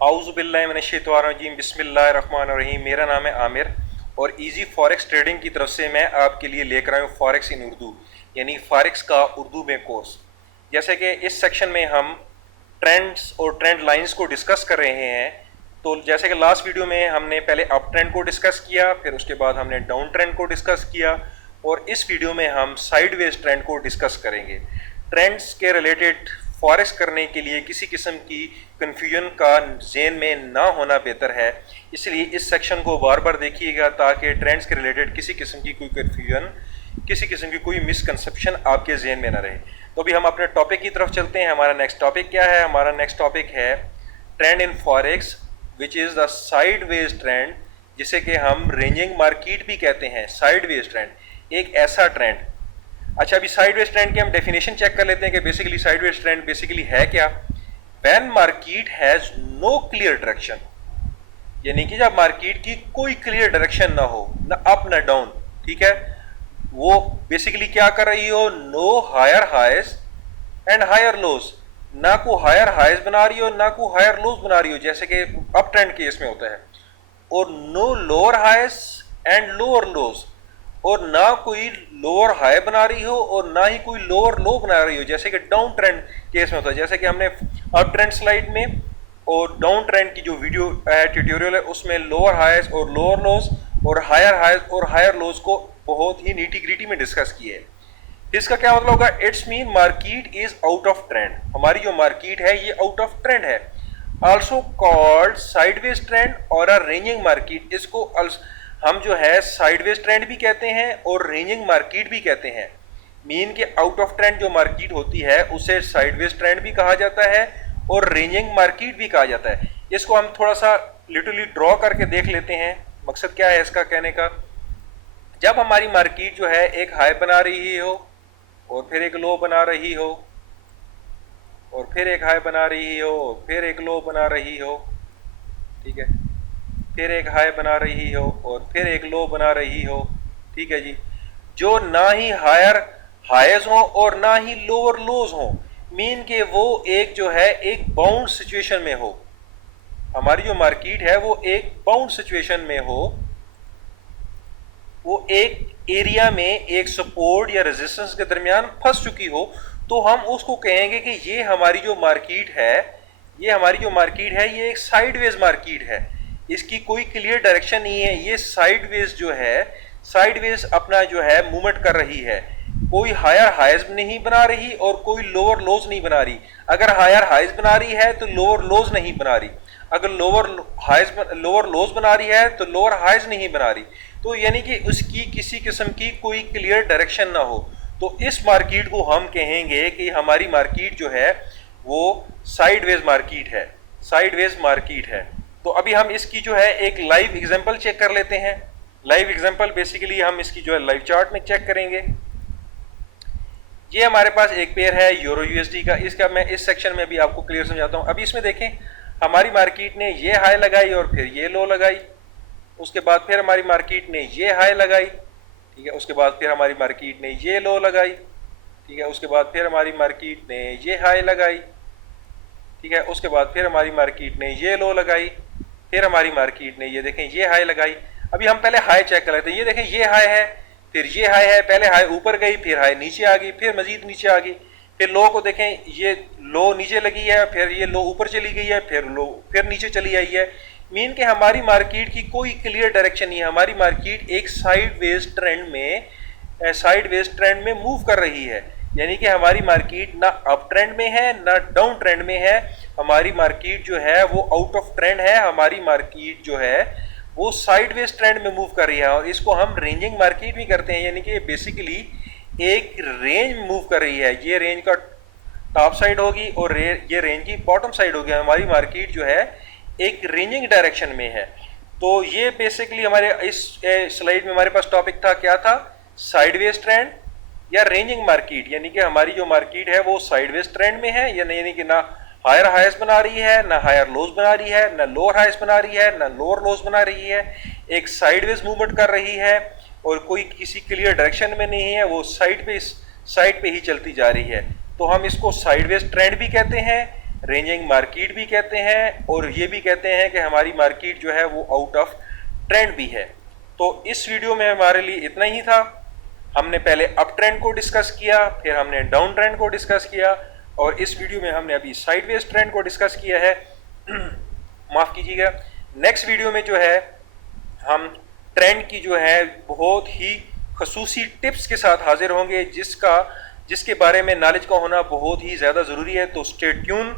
आऊज़ुबिल्लाहिमिनश्शैतानिर्रजीम बिस्मिल्लाहिर्रहमानिर्रहीम। मेरा नाम है आमिर और इजी फॉरेक्स ट्रेडिंग की तरफ से मैं आपके लिए लेकर आया हूँ फॉरेक्स इन उर्दू, यानी फॉरेक्स का उर्दू में कोर्स। जैसे कि इस सेक्शन में हम ट्रेंड्स और ट्रेंड लाइंस को डिस्कस कर रहे हैं। तो जैसे कि लास्ट वीडियो में हमने पहले अप ट्रेंड को डिस्कस किया, फिर उसके बाद हमने डाउन ट्रेंड को डिस्कस किया और इस वीडियो में हम साइडवेज ट्रेंड को डिस्कस करेंगे। ट्रेंड्स के रिलेटेड फॉरेक्स करने के लिए किसी किस्म की कन्फ्यूजन का ज़हन में ना होना बेहतर है, इसलिए इस सेक्शन को बार बार देखिएगा ताकि ट्रेंड्स के रिलेटेड किसी किस्म की कोई कन्फ्यूजन, किसी किस्म की कोई मिसकंसेप्शन आपके जहन में ना रहे। तो अभी हम अपने टॉपिक की तरफ चलते हैं। हमारा नेक्स्ट टॉपिक क्या है? हमारा नेक्स्ट टॉपिक है trend in forex which is the sideways trend, जिसे कि हम रेंजिंग मार्केट भी कहते हैं। साइडवेज ट्रेंड एक ऐसा ट्रेंड। अच्छा, अभी साइडवेज ट्रेंड की हम डेफिनेशन चेक कर लेते हैं कि बेसिकली साइडवेज ट्रेंड बेसिकली है क्या। When market has no clear direction, यानी कि जब मार्केट की कोई क्लियर डायरेक्शन ना हो, ना अप ना डाउन, ठीक है, वो बेसिकली क्या कर रही हो, no higher highs and higher lows, ना को हायर हाइज बना रही हो ना को हायर लोज बना रही हो, जैसे कि अप ट्रेंड केस में होता है, और no lower highs and lower lows, और ना कोई लोअर हाई बना रही हो और ना ही कोई लोअर लो बना रही हो, जैसे कि डाउन ट्रेंड केस में होता है। जैसे कि हमने अप ट्रेंड स्लाइड में और डाउन ट्रेंड की जो वीडियो ट्यूटोरियल है उसमें लोअर हाइज और लोअर लोज और हायर हाइज और हायर लोज को बहुत ही नीटी ग्रीटी में डिस्कस किए है। इसका क्या मतलब होगा? It's mean market is out of trend. हमारी जो मार्केट है ये आउट ऑफ ट्रेंड है। ऑल्सो कॉल्ड साइडवेज ट्रेंड और अ रेंजिंग मार्केट। इसको हम जो है साइडवेज ट्रेंड भी कहते हैं और रेंजिंग मार्केट भी कहते हैं। मीन के आउट ऑफ ट्रेंड जो मार्केट होती है उसे साइडवेज ट्रेंड भी कहा जाता है और रेंजिंग मार्केट भी कहा जाता है। इसको हम थोड़ा सा लिटरली ड्रॉ करके देख लेते हैं। मकसद क्या है इसका कहने का? जब हमारी मार्केट जो है एक हाई बना रही हो और फिर एक लो बना रही हो और फिर एक हाई बना रही हो और फिर एक लो बना रही हो, ठीक है, फिर एक हाई बना रही हो और फिर एक लो बना रही हो, ठीक है जी, जो ना ही हायर हाइज हो और ना ही लोअर लोज हो, मीन के वो एक जो है एक बाउंड सिचुएशन में हो। हमारी जो मार्केट है वो एक बाउंड सिचुएशन में हो, वो एक एरिया में एक सपोर्ट या रेजिस्टेंस के दरमियान फंस चुकी हो, तो हम उसको कहेंगे कि ये हमारी जो मार्केट है, ये हमारी जो मार्केट है ये एक साइडवेज मार्केट है। इसकी कोई क्लियर डायरेक्शन नहीं है, ये साइडवेज जो है, साइडवेज अपना जो है मूवमेंट कर रही है। कोई हायर हाइज नहीं बना रही और कोई लोअर लोज नहीं बना रही। अगर हायर हाइज बना रही है तो लोअर लोज नहीं बना रही, अगर लोअर लोज बना रही है तो लोअर हाइज नहीं बना रही। तो यानी कि उसकी किसी किस्म की कोई क्लियर डायरेक्शन ना हो, तो इस मार्केट को हम कहेंगे कि हमारी मार्केट जो है वो साइडवेज मार्केट है, साइडवेज मार्केट है। तो अभी हम इसकी जो है एक लाइव एग्जांपल चेक कर लेते हैं। लाइव एग्जांपल बेसिकली हम इसकी जो है लाइव चार्ट में चेक करेंगे। ये हमारे पास एक पेयर है यूरो यूएसडी का। इसका मैं इस सेक्शन में भी आपको क्लियर समझाता हूँ। अभी इसमें देखें, हमारी मार्केट ने ये हाई लगाई और फिर ये लो लगाई, उसके बाद फिर हमारी मार्केट ने ये हाई लगाई, ठीक है, उसके बाद फिर हमारी मार्केट ने ये लो लगाई, ठीक है, उसके बाद फिर हमारी मार्केट ने ये हाई लगाई, ठीक है, उसके बाद फिर हमारी मार्केट ने ये लो लगाई, फिर हमारी मार्केट ने ये देखें ये हाई लगाई। अभी हम पहले हाई चेक कर लेते हैं। ये देखें ये हाई है, फिर ये हाई है, पहले हाई ऊपर गई, फिर हाई नीचे आ गई, फिर मजीद नीचे आ गई, फिर लो को देखें, ये लो नीचे लगी है, फिर ये लो ऊपर चली गई है, फिर लो फिर नीचे चली आई है। मीन के हमारी मार्केट की कोई क्लियर डायरेक्शन नहीं है। हमारी मार्केट एक साइडवेज ट्रेंड में मूव कर रही है, यानी कि हमारी मार्केट ना अप ट्रेंड में है ना डाउन ट्रेंड में है। हमारी मार्केट जो है वो आउट ऑफ ट्रेंड है। हमारी मार्केट जो है वो साइडवेज ट्रेंड में मूव कर रही है और इसको हम रेंजिंग मार्केट भी करते हैं, यानी कि बेसिकली एक रेंज मूव कर रही है। ये रेंज का टॉप साइड होगी और ये रेंज की बॉटम साइड होगी। हमारी मार्केट जो है एक रेंजिंग डायरेक्शन में है। तो ये बेसिकली हमारे इस स्लाइड में हमारे पास टॉपिक था, क्या था? साइडवेज ट्रेंड या रेंजिंग मार्केट, यानी कि हमारी जो मार्केट है वो साइडवेज ट्रेंड में है, यानी कि ना हायर हाइज बना रही है, ना हायर लोज बना रही है, ना लोअर हाइज बना रही है, ना लोअर लोज बना रही है। एक साइडवेज मूवमेंट कर रही है और कोई किसी क्लियर डायरेक्शन में नहीं है, वो साइड पे ही चलती जा रही है। तो हम इसको साइडवेज ट्रेंड भी कहते हैं रेंजिंग मार्केट भी कहते हैं और ये भी कहते हैं कि हमारी मार्केट जो है वो आउट ऑफ ट्रेंड भी है। तो इस वीडियो में हमारे लिए इतना ही था। हमने पहले अप ट्रेंड को डिस्कस किया, फिर हमने डाउन ट्रेंड को डिस्कस किया और इस वीडियो में हमने अभी साइडवेज ट्रेंड को डिस्कस किया है। माफ कीजिएगा। नेक्स्ट वीडियो में जो है हम ट्रेंड की जो है बहुत ही खसूसी टिप्स के साथ हाजिर होंगे जिसके बारे में नॉलेज का होना बहुत ही ज़्यादा ज़रूरी है। तो स्टे ट्यून,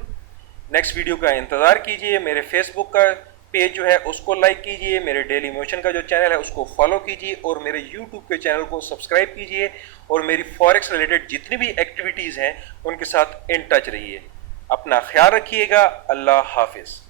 नेक्स्ट वीडियो का इंतज़ार कीजिए। मेरे फेसबुक का पेज जो है उसको लाइक कीजिए, मेरे डेली मोशन का जो चैनल है उसको फॉलो कीजिए और मेरे यूट्यूब के चैनल को सब्सक्राइब कीजिए और मेरी फॉरेक्स रिलेटेड जितनी भी एक्टिविटीज़ हैं उनके साथ इन टच रहिए। अपना ख्याल रखिएगा। अल्लाह हाफिज़।